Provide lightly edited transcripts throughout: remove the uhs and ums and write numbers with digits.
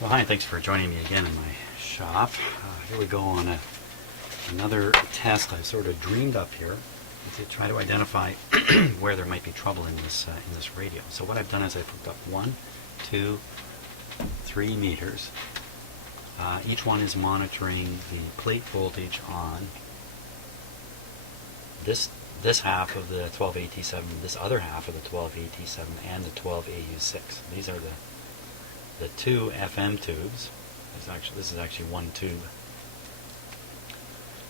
Well, hi, thanks for joining me again in my shop. Here we go on another test I sort of dreamed up here to try to identify where there might be trouble in this radio. So what I've done is I've hooked up 1, 2, 3 meters. Each one is monitoring the plate voltage on this half of the 12AT7, this other half of the 12AT7, and the 12AU6. These are the two FM tubes. This is actually one tube,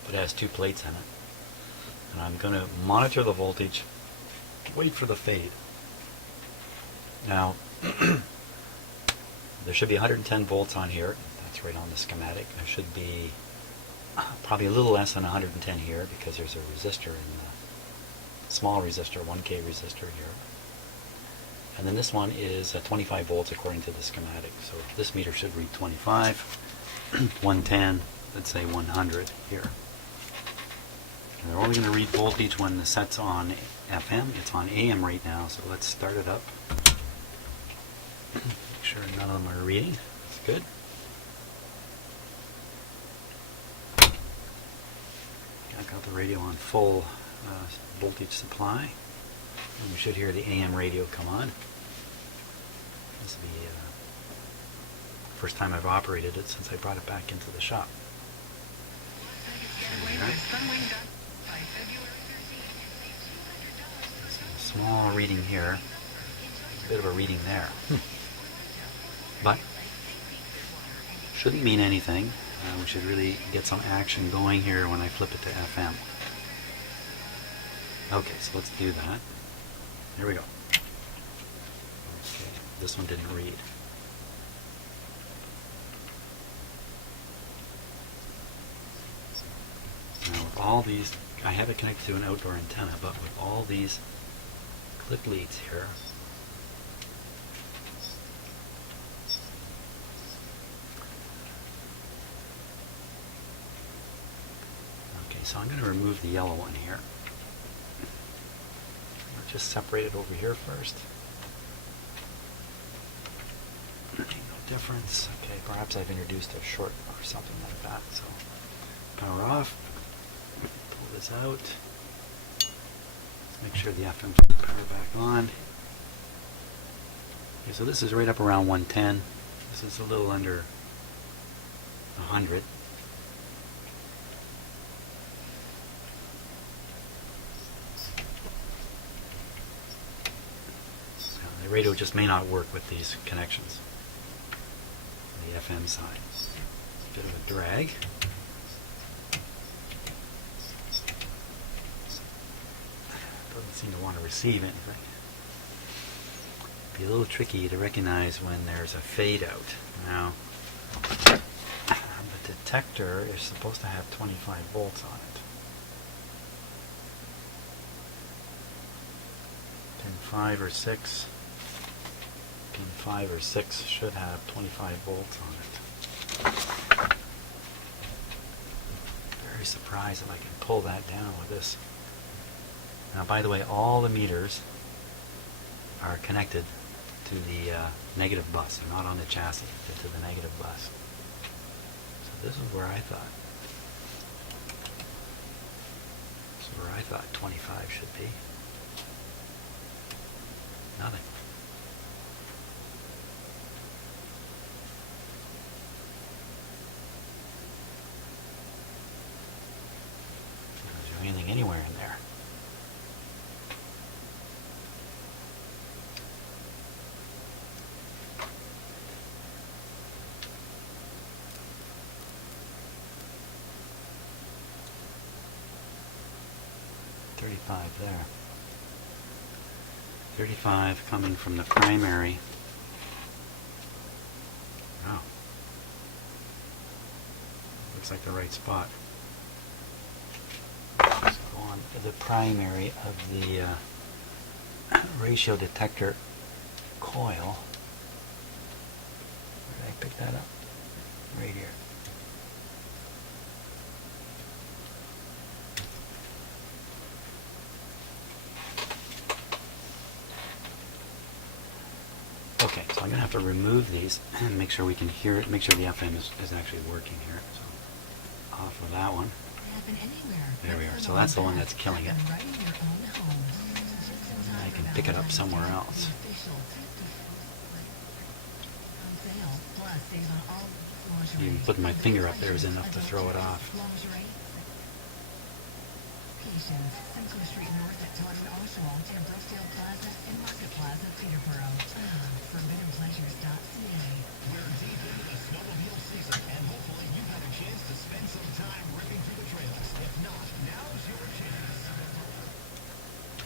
but it has 2 plates in it. And I'm going to monitor the voltage, wait for the fade. Now, there should be 110 volts on here. That's right on the schematic. There should be probably a little less than 110 here because there's a resistor in the small resistor, 1K resistor here. And then this one is 25 volts according to the schematic. So this meter should read 25, 110, let's say 100 here. And they're only going to read voltage when the set's on FM. It's on AM right now, so let's start it up. Make sure none of them are reading. That's good. I've got the radio on full voltage supply. And we should hear the AM radio come on. This will be the first time I've operated it since I brought it back into the shop. A small reading here, a bit of a reading there. But shouldn't mean anything. We should really get some action going here when I flip it to FM. Okay, so let's do that. Here we go. Okay, this one didn't read. Now with all these, I have it connected to an outdoor antenna, but with all these clip leads here, okay, so I'm going to remove the yellow one here. Just separate it over here first. No difference. Okay, perhaps I've introduced a short or something like that. So power off. Pull this out. Let's make sure the FM power back on. Okay, so this is right up around 110. This is a little under 100. The radio just may not work with these connections. The FM side. A bit of a drag. Doesn't seem to want to receive anything. Be a little tricky to recognize when there's a fade out. Now, the detector is supposed to have 25 volts on it. Pin 5 or 6. 5 or 6 should have 25 volts on it. Very surprised if I can pull that down with this. Now, by the way, all the meters are connected to the negative bus. They're not on the chassis, they're to the negative bus. So this is where I thought. This is where I thought 25 should be. Nothing. Anything anywhere in there. There. 35 coming from the primary. Wow. Looks like the right spot. So on the primary of the ratio detector coil. Where did I pick that up? Right here. Okay, so I'm going to have to remove these and make sure we can hear it, make sure the FM is actually working here. So off of that one. There we are. So that's the one that's killing it. I can pick it up somewhere else. Even putting my finger up there is enough to throw it off.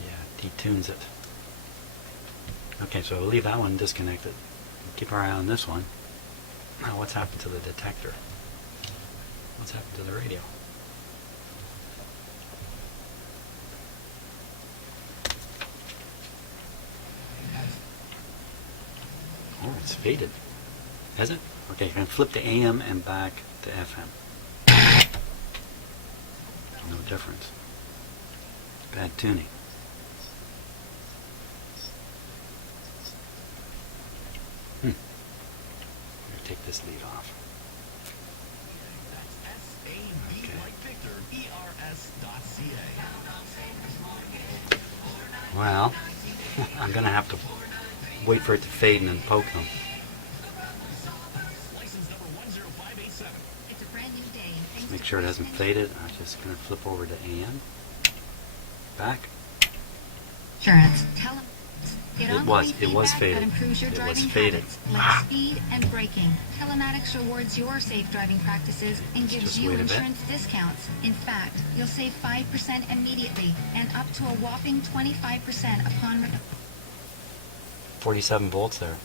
Yeah, detunes it. Okay, so we'll leave that one disconnected. Keep our eye on this one. Now, what's happened to the detector? What's happened to the radio? Oh, it's faded. Has it? Okay, I'm going to flip to AM and back to FM. No difference. Bad tuning. I'm going to take this lead off. Okay. Well, I'm going to have to wait for it to fade and then poke them. Make sure it hasn't faded. I'm just going to flip over to AM. Back. Insurance. It was faded. It was faded. Like speed and braking. Telematics rewards your safe driving practices and gives you insurance discounts. In fact, you'll save 5% immediately and up to a whopping 25% upon 47 volts there.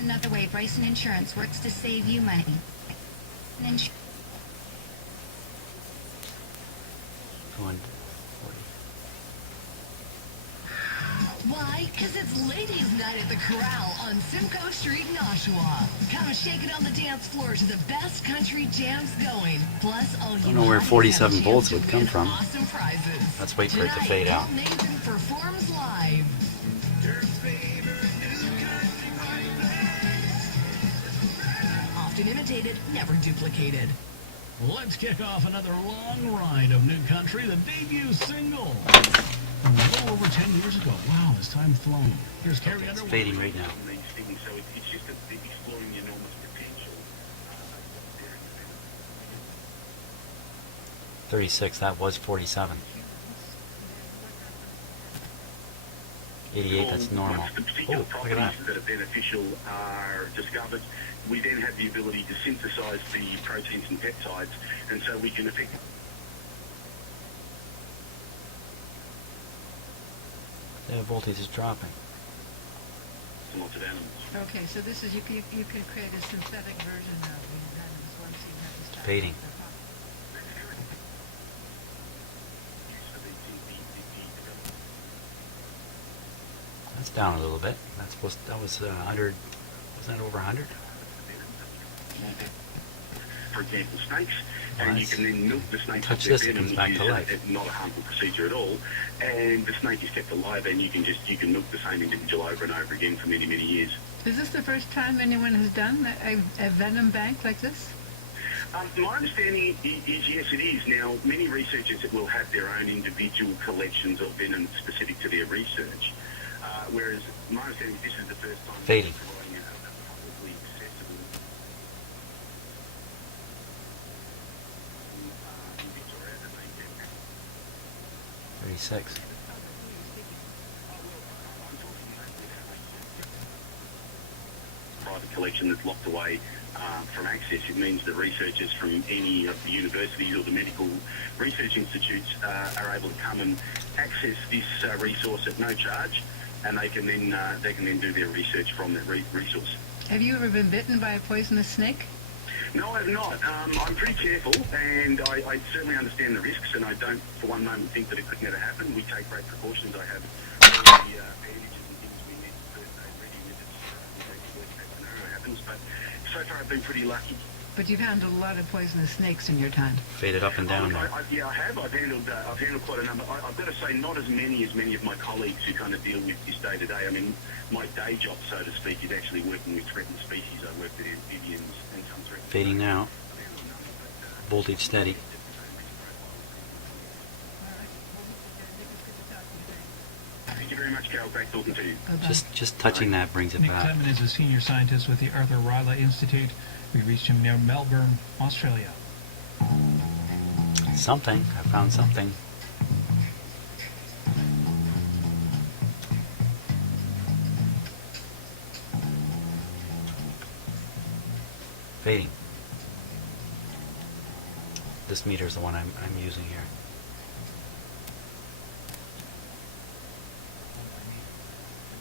Another way Bryson Insurance works to save you money. Going 40. Why? Because it's Ladies' Night at the Corral on Simcoe Street in Oshawa. Come shake it on the dance floor to the best country jams going. Plus, all you I don't know where 47 volts would come from. Awesome prizes. Let's wait for it to fade out. Nathan performs live. Often imitated, never duplicated. Let's kick off another long ride of new country, the debut single. A little over 10 years ago. Wow, has time flown. Here's Carrie It's Underwood. fading right now. So it's just exploring the enormous potential. 36, that was 47. 88, that's normal. Once the Oh, particular look at properties that. that are beneficial are discovered, we then have the ability to synthesize the proteins and peptides, and so we can affect. The voltage is dropping. Lots of animals. Okay, so this is, you can create a synthetic version of these animals once you have this type Fading. of- That's down a little bit. That was 100. Wasn't that over 100? For example, snakes, and you can then milk the snake. Touch this, it comes back to life. It's not a harmful procedure at all, and the snake is kept alive, and you can milk the same individual over and over again for many, many years. Is this the first time anyone has done a venom bank like this? My understanding is yes, it is. Now, many researchers will have their own individual collections of venom specific to their research, whereas my understanding is this is the first time. Fading. Providing a publicly accessible 36. Private collection that's locked away from access. It means that researchers from any of the universities or the medical research institutes are able to come and access this resource at no charge, and they can then do their research from that resource. Have you ever been bitten by a poisonous snake? No, I have not. I'm pretty careful, and I certainly understand the risks, and I don't for one moment think that it could never happen. We take great precautions. I have all the bandages and things we need first aid ready if it's the worst case scenario happens. But so far I've been pretty lucky. But you've handled a lot of poisonous snakes in your time. Faded up and down there. Yeah, I have. I've handled quite a number. I've got to say, not as many of my colleagues who kind of deal with this day to day. I mean, my day job, so to speak, is actually working with threatened species. I work with amphibians and some threatened. Fading now. Voltage steady. Thank you very much, Carol. Great talking to you. Bye-bye. Just touching that brings it Nick back. Clement is a senior scientist with the Arthur Rylah Institute. We reached him near Melbourne, Australia. Something. I found something. Fading. This meter is the one I'm using here.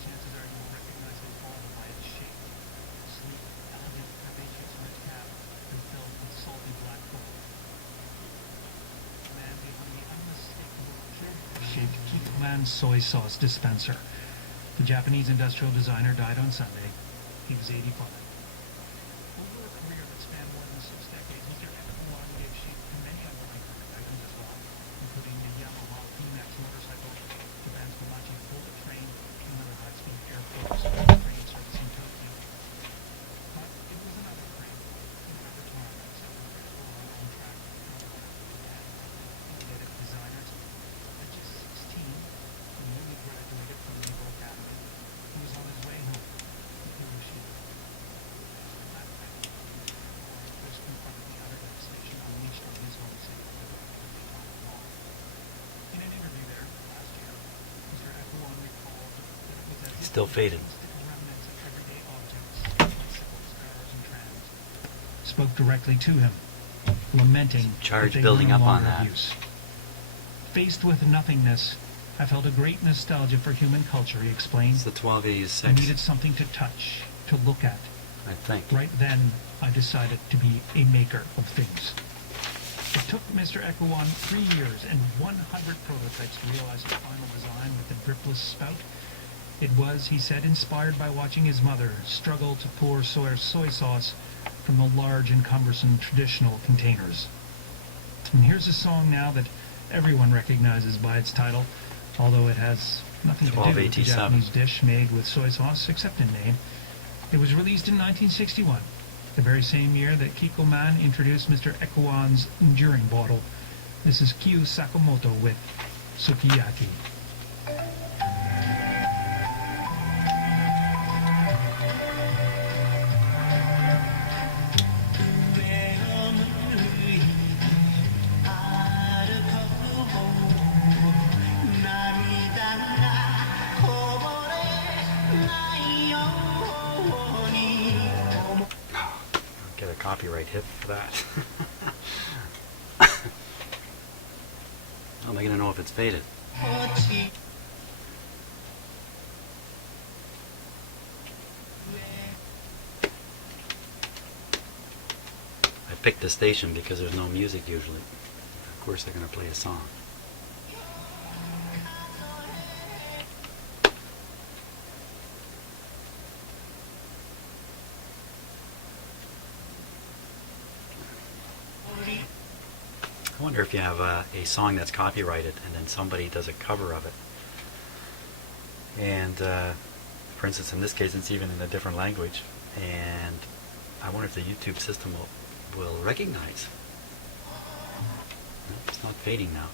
Chances are you will recognize it all by its shape. Sleek, elegant, herbaceous red cap and filled with salty black gold. Landing on the unmistakable shaped Kikkoman soy sauce dispenser. The Japanese industrial designer died on Sunday. He was 85. Over a career that spanned more than 6 decades, Mr. Ekuwan gave shape to many other iconic items as well, including the Yamaha P-Max motorcycle, Japan's Komachi bullet train, and other high-speed Air Force train servicing Tokyo. But it was another train, another time that set Mr. Ekuwan on track to become one of Japan's innovative designers. At just 16, he newly graduated from the Naval Academy. He was on his way home to Hiroshima. First confronted the utter devastation unleashed on his home city of the atomic bomb. In an interview there last year, Mr. Ekuwan recalled that it was as if Still faded. mystical remnants of everyday objects, bicycles, cars, and trams, spoke directly to him, lamenting Charge that they building were no up on longer that. of use. Faced with nothingness, I felt a great nostalgia for human culture, he explained. It's the I 1286, needed something to touch, to look at. I think. Right then, I decided to be a maker of things. It took Mr. Ekuwan 3 years and 100 prototypes to realize the final design with the dripless spout. It was, he said, inspired by watching his mother struggle to pour soy sauce from the large and cumbersome traditional containers. And here's a song now that everyone recognizes by its title, although it has nothing to do with the 1287. Japanese dish made with soy sauce, except in name. It was released in 1961, the very same year that Kikkoman introduced Mr. Ekuwan's enduring bottle. This is Kyu Sakamoto with Sukiyaki. Get a copyright hit for that. How am I going to know if it's faded? I picked the station because there's no music usually. Of course they're going to play a song. I wonder if you have a song that's copyrighted and then somebody does a cover of it. And for instance, in this case, it's even in a different language. And I wonder if the YouTube system will recognize. No, it's not fading now.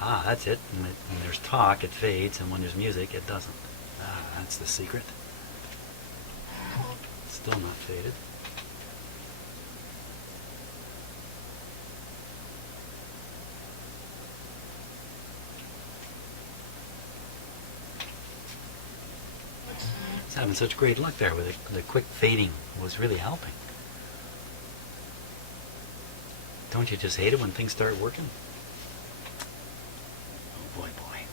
Ah, that's it. When there's talk, it fades, and when there's music, it doesn't. Ah, that's the secret. It's still not faded. It's having such great luck there with the quick fading was really helping. Don't you just hate it when things start working? Oh boy, boy.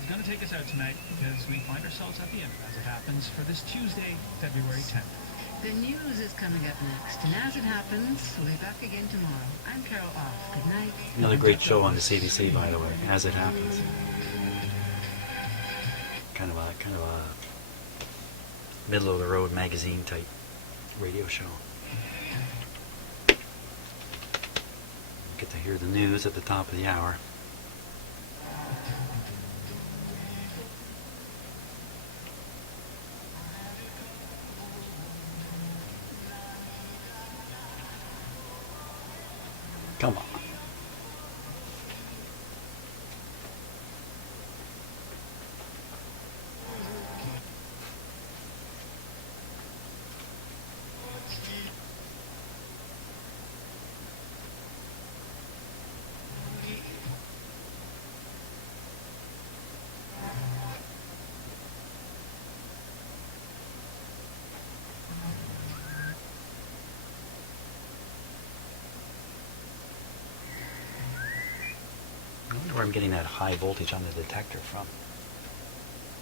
He's going to take us out tonight because we find ourselves at the end, as it happens, for this Tuesday, February 10th. The news is coming up next, and as it happens, we'll be back again tomorrow. I'm Carol Off. Good night. Another great show on the CBC, by the way, as it happens. Kind of a middle of the road magazine type radio show. Get to hear the news at the top of the hour. Come on. I wonder where I'm getting that high voltage on the detector from.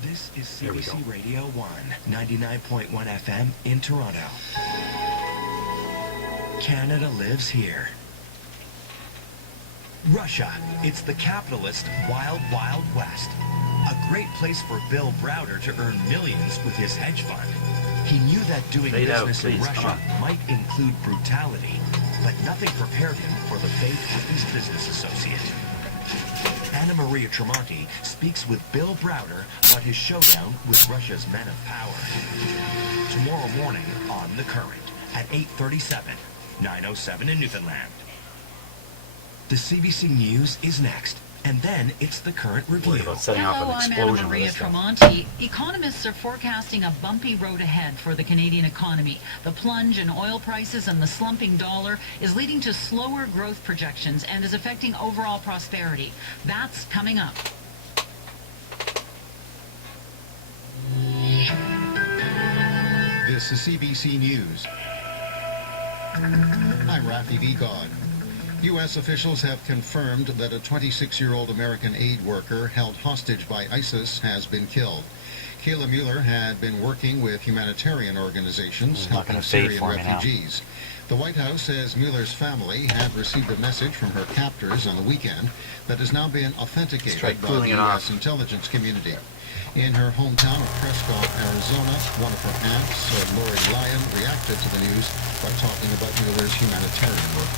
This is Here we go. CBC Radio 1, 99.1 FM in Toronto. Canada lives here. Russia, it's the capitalist wild, wild west. A great place for Bill Browder to earn millions with his hedge fund. He knew that doing Fade out, business in please, come Russia might include brutality, but nothing prepared him for the fate of his business associate. Anna Maria Tremonti speaks with Bill Browder about his showdown with Russia's men of power. Tomorrow morning on The Current at 8:37, 9:07 in Newfoundland. The CBC News is next, and then it's The Current Worried Review. about setting off Hello, an I'm Anna explosion with Maria this stuff. Tremonti. Economists are forecasting a bumpy road ahead for the Canadian economy. The plunge in oil prices and the slumping dollar is leading to slower growth projections and is affecting overall prosperity. That's coming up. This is CBC News. I'm Rafi Vigod. U.S. officials have confirmed that a 26-year-old American aid worker held hostage by ISIS has been killed. Kayla Mueller had been working with humanitarian organizations It's not helping gonna fade Syrian for me now. refugees. The White House says Mueller's family had received a message from her captors on the weekend that has now been authenticated Try by cooling the it U.S. off. intelligence community. In her hometown of Prescott, Arizona, one of her aunts, Lori Lyon, reacted to the news by talking about Mueller's humanitarian work.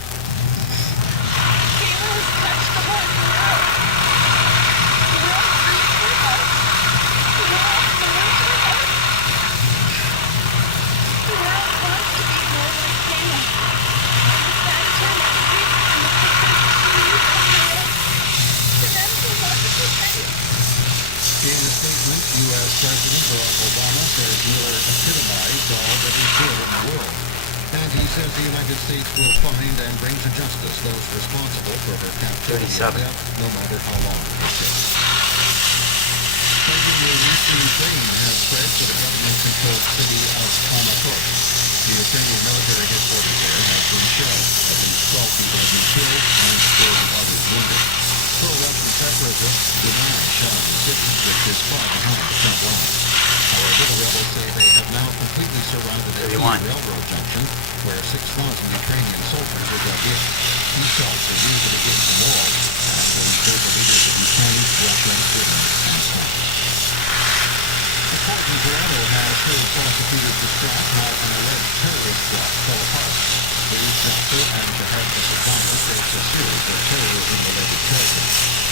In a statement, U.S. President Barack Obama says Mueller epitomized all that is good in the world. And he says the United States will find and bring to justice those responsible for her captivity and 37. death, no matter how long it takes. Fighting in eastern Ukraine has spread to the government-controlled city of Kramatorsk. The Ukrainian military headquarters there has been shelled. At least 12 people have been killed and 40 others wounded. Pro-Russian separatists deny shelling the city, which is far behind the front line. However, the rebels say they have now completely surrounded a key 31. railroad junction where 6,000 Ukrainian soldiers are dug in. These shells are used against the wall and will include the leaders of Ukraine, Russia, Britain, and France. A court in Toronto has heard prosecutors discuss how an alleged terrorist plot fell apart. Police doctor and Shahar Kasabana face a series of terrorism-related charges.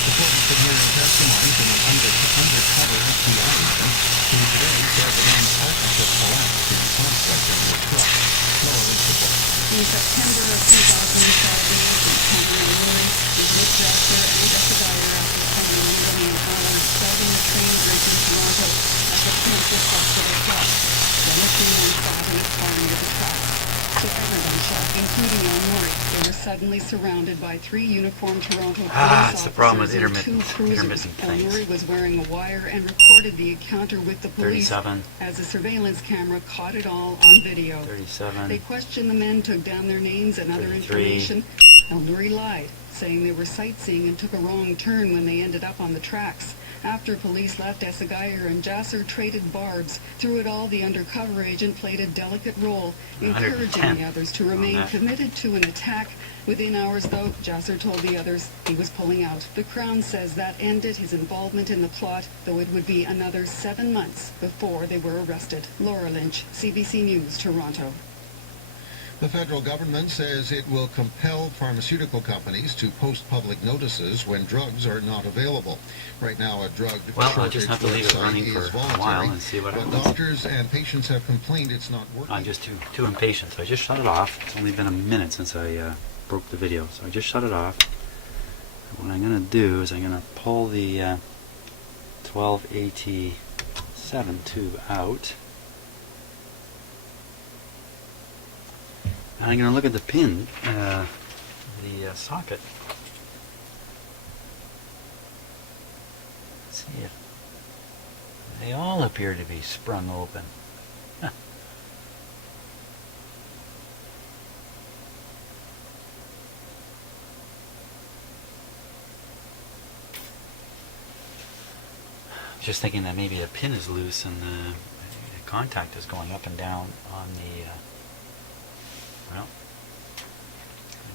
The court has been hearing testimony from an undercover FBI agent who today said the man's partnership collapsed in conflict over a truck. Laura Lynch reports. In September of 2012, the agent Cameron Lewis was with Dresser and Jessica after spending nearly an hour starting the train bridge in Toronto at the Princess Hospital Club. Then the two men fought in a car near the tracks. To everyone's shock, including El Mori, they were suddenly surrounded by 3 uniformed Toronto police It's the problem with officers and 2 cruisers. intermittent El things. Mori was wearing a wire and recorded the encounter with the police 37. as a surveillance camera caught it all on video. 37. They questioned the men, took down their names and other 33. information. El Nuri lied, saying they were sightseeing and took a wrong turn when they ended up on the tracks. After police left, Esagayer and Jasser traded barbs. Through it all, the undercover agent played a delicate role, encouraging 110 the others to on remain that. committed to an attack Within hours, though, Jasser told the others he was pulling out. The Crown says that ended his involvement in the plot, though it would be another 7 months before they were arrested. Laura Lynch, CBC News, Toronto. The federal government says it will compel pharmaceutical companies to post public notices when drugs are not available. Right now, a drug I'll just shortage have to leave it website running for is a voluntary, while and see what but happens. doctors and patients have complained it's not working. I'm just too impatient, so I just shut it off. It's only been a minute since I broke the video, so I just shut it off. And what I'm going to do is I'm going to pull the 12AT7 tube out. And I'm going to look at the pin, the socket. Let's see if they all appear to be sprung open. Huh. Just thinking that maybe a pin is loose and the contact is going up and down on the well,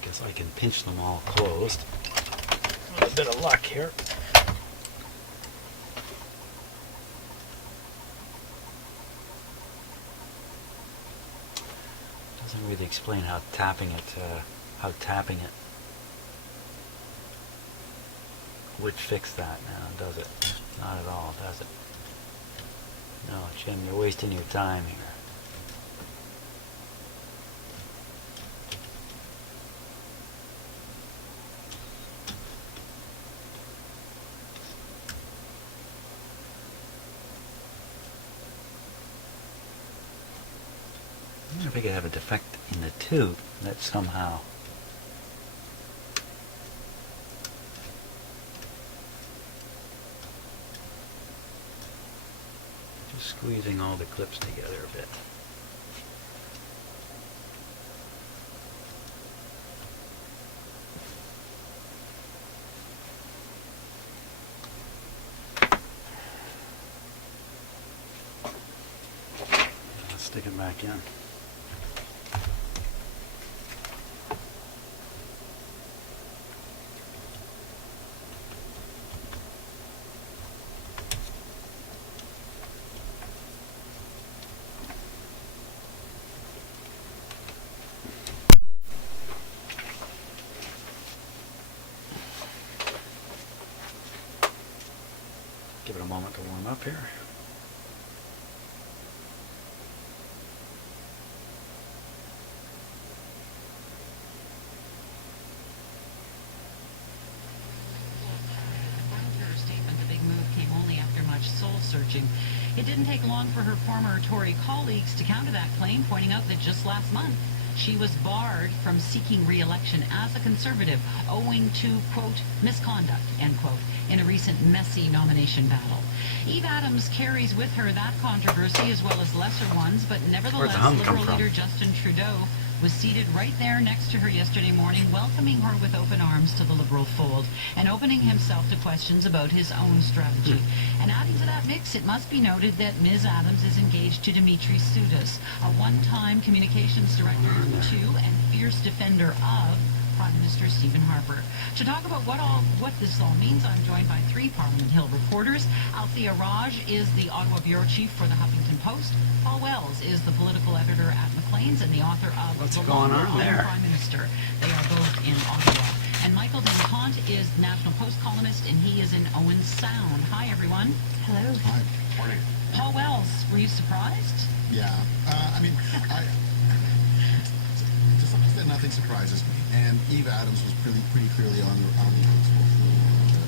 I guess I can pinch them all closed. With a bit of luck here. Doesn't really explain how tapping it would fix that now, does it? Not at all, does it? No, Jim, you're wasting your time here. I wonder if I could have a defect in the tube that somehow just squeezing all the clips together a bit. Let's stick it back in. Give it a moment to warm up here. Her statement, the big move came only after much soul searching. It didn't take long for her former Tory colleagues to counter that claim, pointing out that just last month she was barred from seeking re-election as a Conservative owing to, quote, misconduct, end quote, in a recent messy nomination battle. Eve Adams carries with her that controversy as well as lesser ones, but nevertheless, Liberal leader Justin Trudeau was seated right there next to her yesterday morning, welcoming her with open arms to the Liberal fold and opening himself to questions about his own strategy. And adding to that mix, it must be noted that Ms. Adams is engaged to Dimitri Soudis, a one-time communications director to and fierce defender of Prime Minister Stephen Harper. To talk about what this all means, I'm joined by three Parliament Hill reporters. Althea Raj is the Ottawa bureau chief for the Huffington Post. Paul Wells is the political editor at Maclean's and the author of What's The going Longer on there? Prime Minister. They are both in Ottawa. And Michael Denhant is National Post columnist, and he is in Owen Sound. Hi, everyone. Hello. Hi. Morning. Paul Wells, were you surprised? Yeah. To some extent, nothing surprises me. And Eve Adams was pretty clearly on the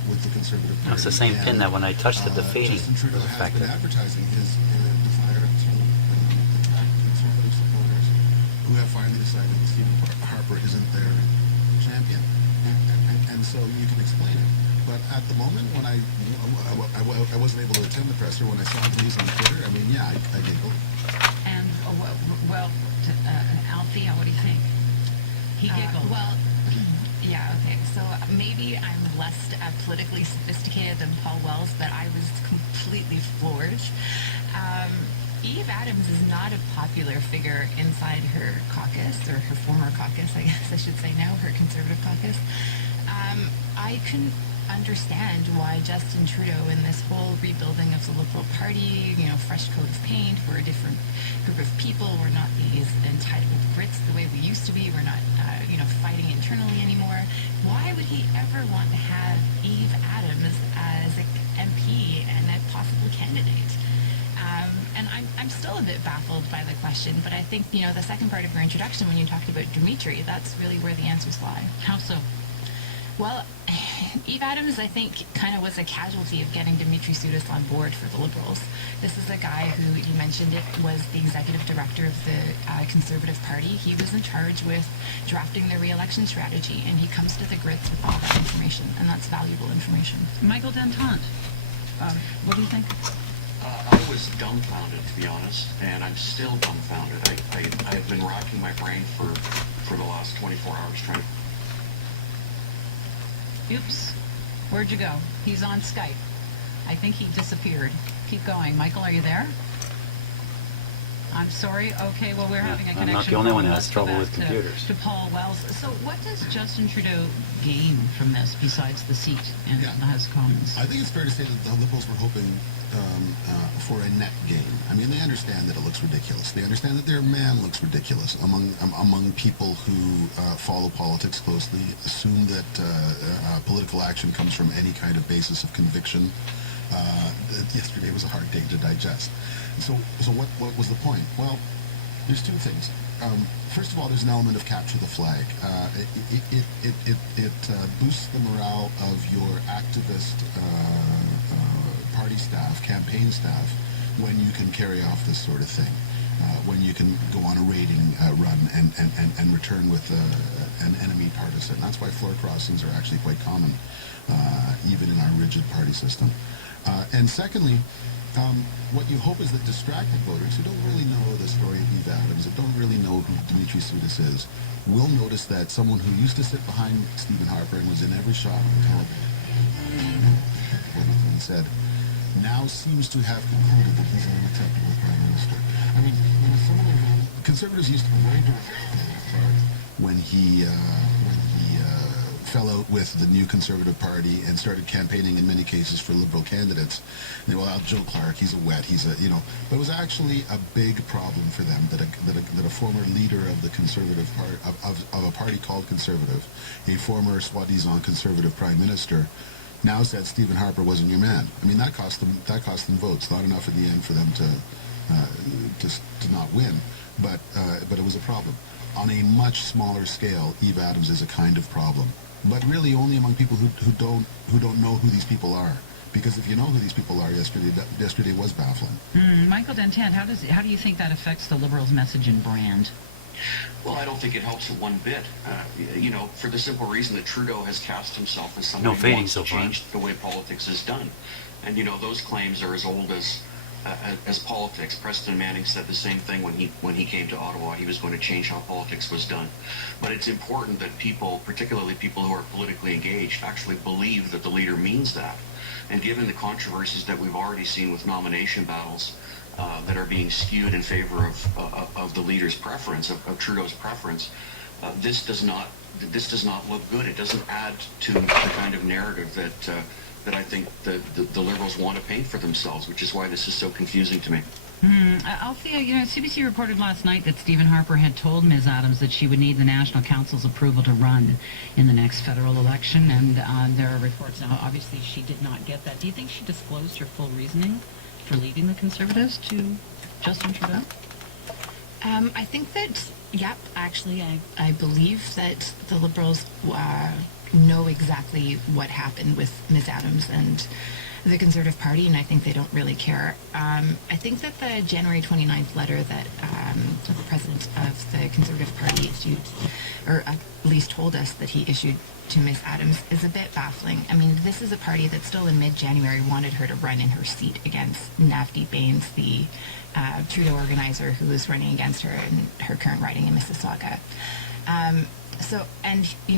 with the Conservative Party. It's the same pin that when I touched it, the fading Justin Trudeau was has affected. been advertising his desire to attract Conservative supporters who have finally decided that Stephen Harper isn't their champion. And so you can explain it. But at the moment, when I wasn't able to attend the presser, when I saw the news on Twitter, I mean, yeah, I giggled. And, Althea, what do you think? He giggled. Yeah, okay. So maybe I'm less politically sophisticated than Paul Wells, but I was completely floored. Eve Adams is not a popular figure inside her caucus, or her former caucus, I guess I should say now, her Conservative caucus. I couldn't understand why Justin Trudeau, in this whole rebuilding of the Liberal Party, fresh coat of paint, we're a different group of people, we're not these entitled Brits the way we used to be, we're not, fighting internally anymore. Why would he ever want to have Eve Adams as an MP and a possible candidate? And I'm still a bit baffled by the question, but I think, the second part of your introduction, when you talked about Dimitri, that's really where the answers lie. How so? Well, Eve Adams, I think, kind of was a casualty of getting Dimitri Soudis on board for the Liberals. This is a guy who, you mentioned it, was the executive director of the Conservative Party. He was in charge with drafting the re-election strategy, and he comes to the grids with all that information, and that's valuable information. Michael Dantant, what do you think? I was dumbfounded, to be honest, and I'm still dumbfounded. I've been racking my brain for the last 24 hours trying to... Oops. Where'd you go? He's on Skype. I think he disappeared. Keep going. Michael, are you there? I'm sorry. Okay, well, we're having a connection. I'm not the only one problem. that has Let's go trouble back with computers. To Paul Wells. So what does Justin Trudeau gain from this besides the seat in the House of Commons? I think it's fair to say that the Liberals were hoping for a net gain. I mean, they understand that it looks ridiculous. They understand that their man looks ridiculous among people who follow politics closely, assume that political action comes from any kind of basis of conviction. Yesterday was a hard day to digest. So what was the point? Well, there's two things. First of all, there's an element of capture the flag. It boosts the morale of your activist party staff, campaign staff, when you can carry off this sort of thing. When you can go on a raiding run and return with an enemy partisan. That's why floor crossings are actually quite common, even in our rigid party system. And secondly, what you hope is that distracted voters who don't really know the story of Eve Adams, that don't really know who Dimitri Soudis is, will notice that someone who used to sit behind Stephen Harper and was in every shot on television and said, now seems to have concluded that he's an unacceptable prime minister. I mean, some of the Conservatives used to be very direct when he fell out with the new Conservative Party and started campaigning in many cases for Liberal candidates. They well, Joe Clark, he's a wet, but it was actually a big problem for them that a former leader of the Conservative Party, of a party called Conservative, a former soi-disant Conservative Prime Minister, now said Stephen Harper wasn't your man. I mean, that cost them votes. Not enough in the end for them to not win, but it was a problem. On a much smaller scale, Eve Adams is a kind of problem, but really only among people who don't know who these people are. Because if you know who these people are, yesterday was baffling. Michael Dantant, how do you think that affects the Liberals' message and brand? Well, I don't think it helps it one bit. For the simple reason that Trudeau has cast himself as someone who wants to change the way politics is done. And, those claims are as old as politics. Preston Manning said the same thing when he came to Ottawa. He was going to change how politics was done. But it's important that people, particularly people who are politically engaged, actually believe that the leader means that. And given the controversies that we've already seen with nomination battles that are being skewed in favor of the leader's preference, of Trudeau's preference, this does not look good. It doesn't add to the kind of narrative that I think the Liberals want to paint for themselves, which is why this is so confusing to me. Althea, CBC reported last night that Stephen Harper had told Ms. Adams that she would need the National Council's approval to run in the next federal election, and there are reports now, obviously, she did not get that. Do you think she disclosed her full reasoning for leaving the Conservatives to Justin Trudeau? I think that, actually, I believe that the Liberals know exactly what happened with Ms. Adams and the Conservative Party, and I think they don't really care. I think that the January 29th letter that the president of the Conservative Party issued, or at least told us that he issued to Ms. Adams, is a bit baffling. I mean, this is a party that still in mid-January wanted her to run in her seat against Navdeep Bains, the Trudeau organizer who was running against her in her current riding in Mississauga.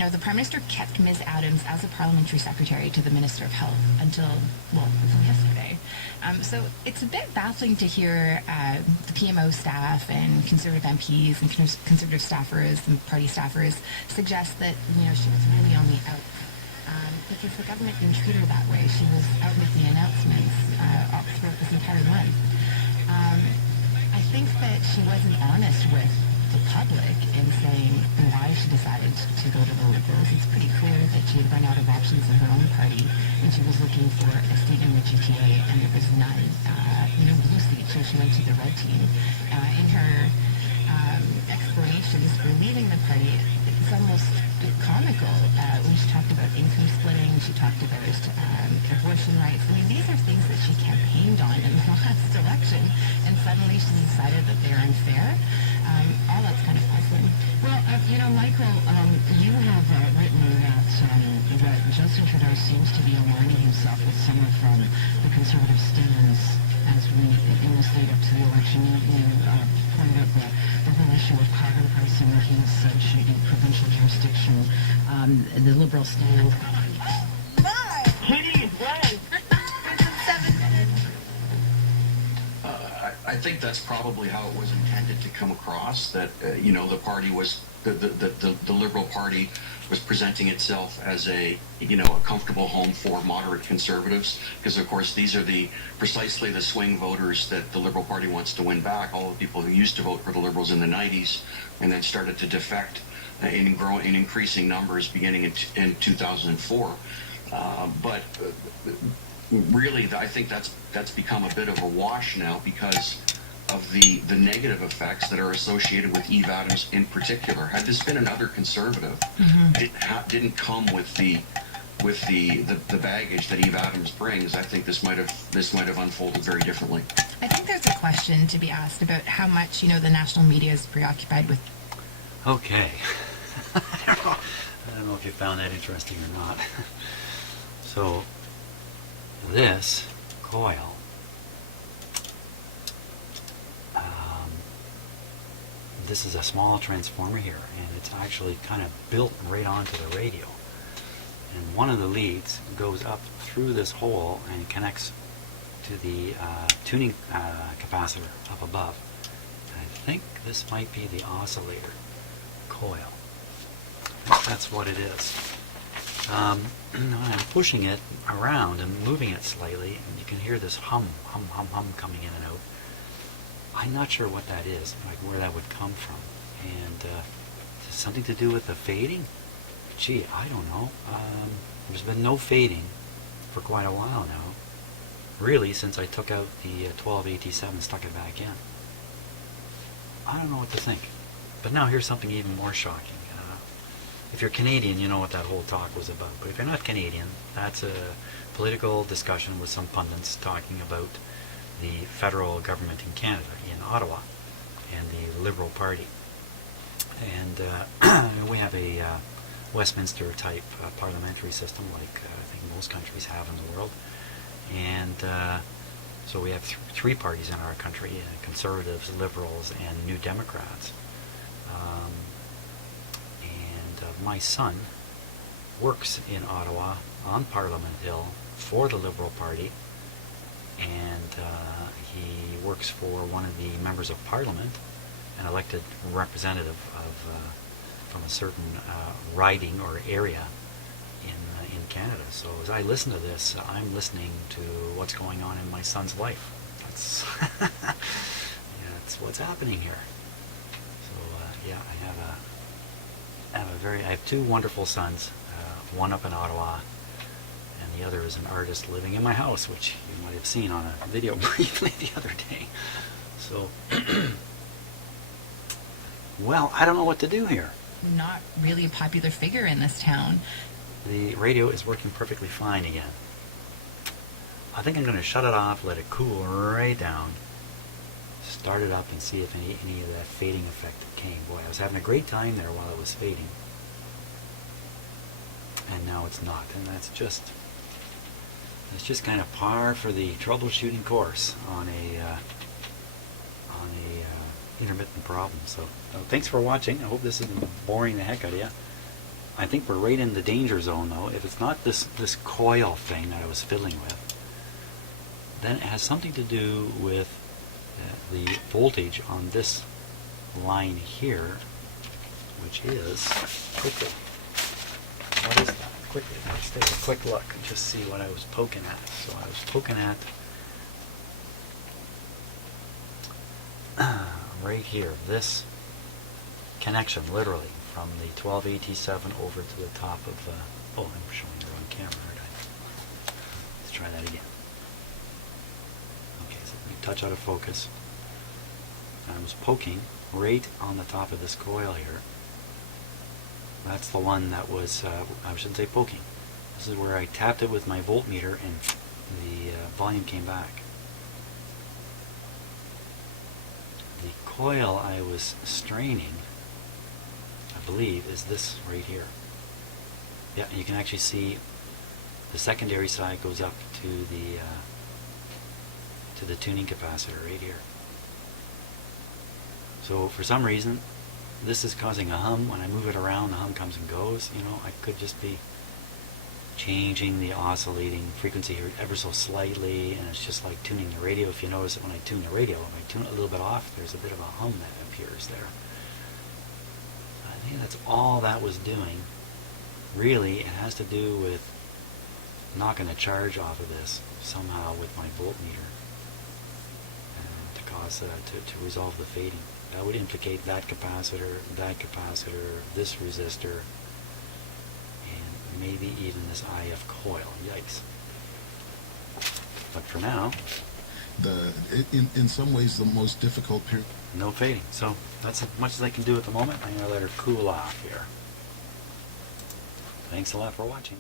The Prime Minister kept Ms. Adams as a parliamentary secretary to the Minister of Health until yesterday. So it's a bit baffling to hear the PMO staff and Conservative MPs and Conservative staffers and party staffers suggest that, she was really on the out. Because the government didn't treat her that way. She was out making announcements all throughout this entire month. I think that she wasn't honest with the public in saying why she decided to go to the Liberals. It's pretty clear that she had run out of options in her own party, and she was looking for a seat in the GTA, and there was none, no blue seat, so she went to the red team. In her explanations for leaving the party, it's almost comical. When she talked about income splitting, she talked about abortion rights. I mean, these are things that she campaigned on in the last election, and suddenly she decided that they're unfair. All that's kind of puzzling. Well, Michael, you have written that Justin Trudeau seems to be aligning himself with someone from the Conservative stands as we, in this lead up to the election. You pointed out the whole issue of carbon pricing that he said should be provincial jurisdiction. The Liberal stand. Please, run! I think that's probably how it was intended to come across, that, the party was, the Liberal Party was presenting itself as a comfortable home for moderate conservatives, because of course these are precisely the swing voters that the Liberal Party wants to win back, all the people who used to vote for the Liberals in the 90s and then started to defect in increasing numbers beginning in 2004. But really, I think that's become a bit of a wash now because of the negative effects that are associated with Eve Adams in particular. Had this been another conservative, didn't come with the baggage that Eve Adams brings, I think this might have unfolded very differently. I think there's a question to be asked about how much, the national media is preoccupied with. Okay. I don't know if you found that interesting or not. So, this coil, this is a small transformer here, and it's actually kind of built right onto the radio. And one of the leads goes up through this hole and connects to the tuning capacitor up above. And I think this might be the oscillator coil. That's what it is. I'm pushing it around and moving it slightly, and you can hear this hum coming in and out. I'm not sure what that is, like where that would come from. And is it something to do with the fading? Gee, I don't know. There's been no fading for quite a while now. Really, since I took out the 12AT7 and stuck it back in. I don't know what to think. But now here's something even more shocking. If you're Canadian, you know what that whole talk was about. But if you're not Canadian, that's a political discussion with some pundits talking about the federal government in Canada, in Ottawa, and the Liberal Party. And we have a Westminster-type parliamentary system, like I think most countries have in the world. And so we have three parties in our country, Conservatives, Liberals, and New Democrats. My son works in Ottawa on Parliament Hill for the Liberal Party, and he works for one of the members of Parliament, an elected representative from a certain riding or area in Canada. So as I listen to this, I'm listening to what's going on in my son's life. That's that's what's happening here. So yeah, I have two wonderful sons, one up in Ottawa, and the other is an artist living in my house, which you might have seen on a video briefly the other day. So, well, I don't know what to do here. Not really a popular figure in this town. The radio is working perfectly fine again. I think I'm going to shut it off, let it cool right down, start it up and see if any of that fading effect came. Boy, I was having a great time there while it was fading. And now it's not. And that's just kind of par for the troubleshooting course on a intermittent problem. So thanks for watching. I hope this isn't boring the heck out of you. I think we're right in the danger zone, though. If it's not this coil thing that I was fiddling with, then it has something to do with the voltage on this line here, which is, quickly, what is that? Quickly, let's take a quick look and just see what I was poking at. So I was poking at right here, this connection, literally, from the 12AT7 over to the top of, oh, I'm showing you on camera, aren't I? Let's try that again. Okay, so let me touch out of focus. I was poking right on the top of this coil here. That's the one that was, I shouldn't say poking. This is where I tapped it with my voltmeter and the volume came back. The coil I was straining, I believe, is this right here. Yeah, you can actually see the secondary side goes up to the tuning capacitor right here. So for some reason, this is causing a hum. When I move it around, the hum comes and goes. You know, I could just be changing the oscillating frequency here ever so slightly, and it's just like tuning the radio. If you notice it when I tune the radio, if I tune it a little bit off, there's a bit of a hum that appears there. I think that's all that was doing. Really, it has to do with knocking a charge off of this somehow with my voltmeter to cause to resolve the fading. That would implicate that capacitor, this resistor, and maybe even this IF coil. Yikes. But for now, in some ways, the most difficult period. no fading. So that's as much as I can do at the moment. I'm going to let her cool off here. Thanks a lot for watching.